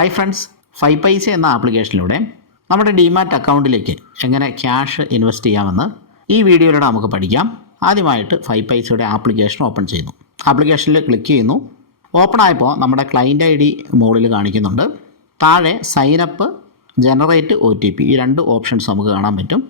Hi friends, 5 പൈസ എന്ന ആപ്ലിക്കേഷനിലൂടെ നമ്മുടെ ഡിമാറ്റ് അക്കൗണ്ടിലേക്ക് എങ്ങനെ ക്യാഷ് ഇൻവെസ്റ്റ് ചെയ്യാമെന്ന് ഈ വീഡിയോയിലൂടെ നമുക്ക് പഠിക്കാം. ആദ്യമായിട്ട് 5 പൈസയുടെ ആപ്ലിക്കേഷൻ ഓപ്പൺ ചെയ്യുന്നു. ആപ്ലിക്കേഷനിൽ ക്ലിക്ക് ചെയ്യുന്നു. ഓപ്പൺ ആയപ്പോൾ നമ്മുടെ ക്ലയൻറ്റ് ഐ ഡി മുകളിൽ കാണിക്കുന്നുണ്ട്. താഴെ സൈനപ്പ്, ജനറേറ്റ് OTP ഈ രണ്ട് ഓപ്ഷൻസ് നമുക്ക് കാണാൻ പറ്റും.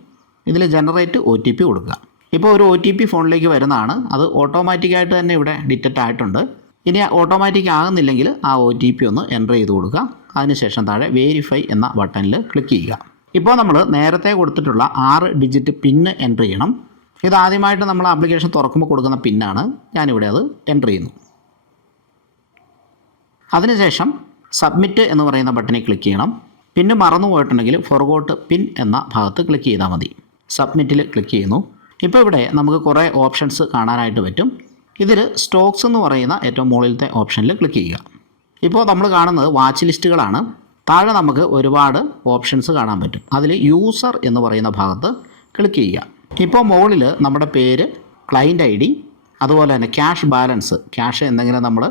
ഇതിൽ ജനറേറ്റ് OTP കൊടുക്കുക. ഇപ്പോൾ ഒരു OTP ഫോണിലേക്ക് വരുന്നതാണ്. അത് ഓട്ടോമാറ്റിക്കായിട്ട് തന്നെ ഇവിടെ ഡിറ്റക്റ്റ് ആയിട്ടുണ്ട്. ഇനി ഓട്ടോമാറ്റിക് ആകുന്നില്ലെങ്കിൽ ആ OTP ഒന്ന് എൻ്റർ ചെയ്ത് കൊടുക്കുക. അതിനുശേഷം താഴെ വെരിഫൈ എന്ന ബട്ടണിൽ ക്ലിക്ക് ചെയ്യുക. ഇപ്പോൾ നമ്മൾ നേരത്തെ കൊടുത്തിട്ടുള്ള 6 ഡിജിറ്റ് പിന്ന് എൻ്റർ ചെയ്യണം. ഇതാദ്യമായിട്ട് നമ്മൾ ആപ്ലിക്കേഷൻ തുറക്കുമ്പോൾ കൊടുക്കുന്ന പിന്നാണ്. ഞാനിവിടെ അത് എൻ്റർ ചെയ്യുന്നു. അതിനുശേഷം സബ്മിറ്റ് എന്ന് പറയുന്ന ബട്ടണിൽ ക്ലിക്ക് ചെയ്യണം. പിന്ന് മറന്നു പോയിട്ടുണ്ടെങ്കിൽ ഫോർഗോട്ട് പിൻ എന്ന ഭാഗത്ത് ക്ലിക്ക് ചെയ്താൽ മതി. സബ്മിറ്റിൽ ക്ലിക്ക് ചെയ്യുന്നു. ഇപ്പോൾ ഇവിടെ നമുക്ക് കുറേ ഓപ്ഷൻസ് കാണാനായിട്ട് പറ്റും. ഇതിൽ സ്റ്റോക്സ് എന്ന് പറയുന്ന ഏറ്റവും മുകളിലത്തെ ഓപ്ഷനിൽ ക്ലിക്ക് ചെയ്യുക. ഇപ്പോൾ നമ്മൾ കാണുന്നത് വാച്ച് ലിസ്റ്റുകളാണ്. താഴെ നമുക്ക് ഒരുപാട് ഓപ്ഷൻസ് കാണാൻ പറ്റും. അതിൽ യൂസർ എന്ന് പറയുന്ന ഭാഗത്ത് ക്ലിക്ക് ചെയ്യുക. ഇപ്പോൾ മുകളിൽ നമ്മുടെ പേര്, ക്ലയൻറ്റ് ID, അതുപോലെ തന്നെ ക്യാഷ് ബാലൻസ്, ക്യാഷ് എന്തെങ്കിലും നമ്മൾ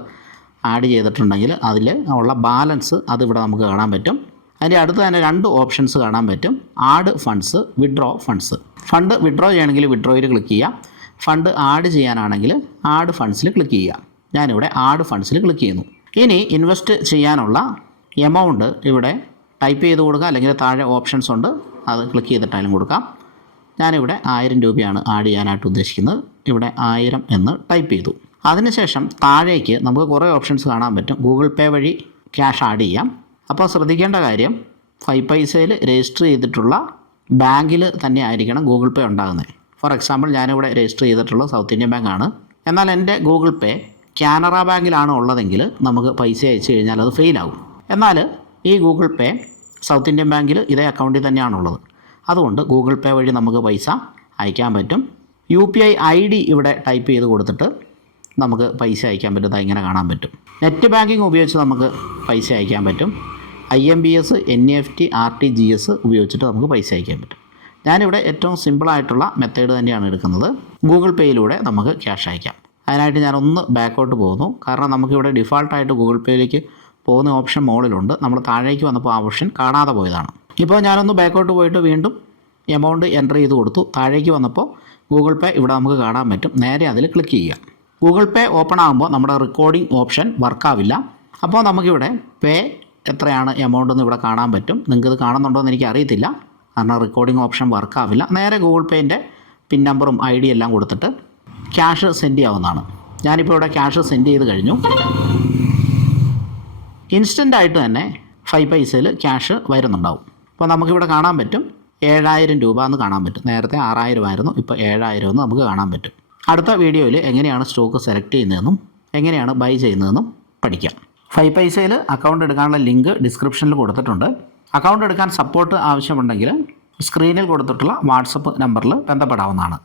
ആഡ് ചെയ്തിട്ടുണ്ടെങ്കിൽ അതിൽ ഉള്ള ബാലൻസ് അതിവിടെ നമുക്ക് കാണാൻ പറ്റും. അതിൻ്റെ അടുത്ത് തന്നെ 2 ഓപ്ഷൻസ് കാണാൻ പറ്റും. Add funds, withdraw funds. Fund withdraw ചെയ്യണമെങ്കിൽ വിഡ്രോയിൽ ക്ലിക്ക് ചെയ്യുക. ഫണ്ട് ആഡ് ചെയ്യാനാണെങ്കിൽ ആഡ് ഫണ്ട്സിൽ ക്ലിക്ക് ചെയ്യുക. ഞാനിവിടെ ആഡ് ഫണ്ട്സിൽ ക്ലിക്ക് ചെയ്യുന്നു. ഇനി ഇൻവെസ്റ്റ് ചെയ്യാനുള്ള എമൗണ്ട് ഇവിടെ ടൈപ്പ് ചെയ്ത് കൊടുക്കുക, അല്ലെങ്കിൽ താഴെ ഓപ്ഷൻസ് ഉണ്ട്, അത് ക്ലിക്ക് ചെയ്തിട്ടാലും കൊടുക്കാം. ഞാനിവിടെ 1000 രൂപയാണ് ആഡ് ചെയ്യാനായിട്ട് ഉദ്ദേശിക്കുന്നത്. ഇവിടെ 1000 എന്ന് ടൈപ്പ് ചെയ്തു. അതിനുശേഷം താഴേക്ക് നമുക്ക് കുറേ ഓപ്ഷൻസ് കാണാൻ പറ്റും. ഗൂഗിൾ പേ വഴി ക്യാഷ് ആഡ് ചെയ്യാം. അപ്പോൾ ശ്രദ്ധിക്കേണ്ട കാര്യം, 5 പൈസയിൽ രജിസ്റ്റർ ചെയ്തിട്ടുള്ള ബാങ്കിൽ തന്നെ ആയിരിക്കണം ഗൂഗിൾ പേ ഉണ്ടാകുന്നത്. ഫോർ എക്സാമ്പിൾ ഞാനിവിടെ രജിസ്റ്റർ ചെയ്തിട്ടുള്ളത് സൗത്ത് ഇന്ത്യൻ ബാങ്കാണ്. എന്നാൽ എൻ്റെ ഗൂഗിൾ പേ കാനറ ബാങ്കിലാണ് ഉള്ളതെങ്കിൽ നമുക്ക് പൈസ അയച്ചു കഴിഞ്ഞാൽ അത് ഫെയിലാകും. എന്നാൽ ഈ ഗൂഗിൾ പേ സൗത്ത് ഇന്ത്യൻ ബാങ്കിൽ ഇതേ അക്കൗണ്ടിൽ തന്നെയാണുള്ളത്. അതുകൊണ്ട് ഗൂഗിൾ പേ വഴി നമുക്ക് പൈസ അയക്കാൻ പറ്റും. UPI ID ഇവിടെ ടൈപ്പ് ചെയ്ത് കൊടുത്തിട്ട് നമുക്ക് പൈസ അയക്കാൻ പറ്റുന്നത് ഇങ്ങനെ കാണാൻ പറ്റും. നെറ്റ് ബാങ്കിങ് ഉപയോഗിച്ച് നമുക്ക് പൈസ അയക്കാൻ പറ്റും. IMPS, NEFT, RTGS ഉപയോഗിച്ചിട്ട് നമുക്ക് പൈസ അയക്കാൻ പറ്റും. ഞാനിവിടെ ഏറ്റവും സിമ്പിളായിട്ടുള്ള മെത്തേഡ് തന്നെയാണ് എടുക്കുന്നത്. ഗൂഗിൾ പേയിലൂടെ നമുക്ക് ക്യാഷ് അയക്കാം. അതിനായിട്ട് ഞാനൊന്ന് ബാക്കോട്ട് പോകുന്നു. കാരണം നമുക്കിവിടെ ഡിഫാൾട്ടായിട്ട് ഗൂഗിൾ പേയിലേക്ക് പോകുന്ന ഓപ്ഷൻ മുകളിലുണ്ട്. നമ്മൾ താഴേക്ക് വന്നപ്പോൾ ആ ഓപ്ഷൻ കാണാതെ പോയതാണ്. ഇപ്പോൾ ഞാനൊന്ന് ബാക്കോട്ട് പോയിട്ട് വീണ്ടും എമൗണ്ട് എൻ്റർ ചെയ്ത് കൊടുത്തു. താഴേക്ക് വന്നപ്പോൾ ഗൂഗിൾ പേ ഇവിടെ നമുക്ക് കാണാൻ പറ്റും. നേരെ അതിൽ ക്ലിക്ക് ചെയ്യുക. ഗൂഗിൾ പേ ഓപ്പൺ ആകുമ്പോൾ നമ്മുടെ റെക്കോർഡിംഗ് ഓപ്ഷൻ വർക്കാവില്ല. അപ്പോൾ നമുക്കിവിടെ പേ എത്രയാണ് എമൗണ്ട് എന്ന് ഇവിടെ കാണാൻ പറ്റും. നിങ്ങൾക്കിത് കാണുന്നുണ്ടോ എന്ന് എനിക്ക് അറിയത്തില്ല, കാരണം റെക്കോർഡിംഗ് ഓപ്ഷൻ വർക്കാവില്ല. നേരെ ഗൂഗിൾ പേൻ്റെ പിൻ നമ്പറും ID എല്ലാം കൊടുത്തിട്ട് ക്യാഷ് സെൻഡ് ചെയ്യാവുന്നതാണ്. ഞാനിപ്പോൾ ഇവിടെ ക്യാഷ് സെൻഡ് ചെയ്ത് കഴിഞ്ഞു. ഇൻസ്റ്റൻ്റായിട്ട് തന്നെ 5 പൈസയിൽ ക്യാഷ് വരുന്നുണ്ടാവും. അപ്പോൾ നമുക്കിവിടെ കാണാൻ പറ്റും 7000 രൂപ എന്ന് കാണാൻ പറ്റും. നേരത്തെ 6000 ആയിരുന്നു, ഇപ്പോൾ 7000 എന്ന് നമുക്ക് കാണാൻ പറ്റും. അടുത്ത വീഡിയോയിൽ എങ്ങനെയാണ് സ്റ്റോക്ക് സെലക്ട് ചെയ്യുന്നതെന്നും എങ്ങനെയാണ് ബൈ ചെയ്യുന്നതെന്നും പഠിക്കാം. 5 പൈസയിൽ അക്കൗണ്ട് എടുക്കാനുള്ള ലിങ്ക് ഡിസ്ക്രിപ്ഷനിൽ കൊടുത്തിട്ടുണ്ട്. അക്കൗണ്ട് എടുക്കാൻ സപ്പോർട്ട് ആവശ്യമുണ്ടെങ്കിൽ സ്ക്രീനിൽ കൊടുത്തിട്ടുള്ള വാട്സപ്പ് നമ്പറിൽ ബന്ധപ്പെടാവുന്നതാണ്.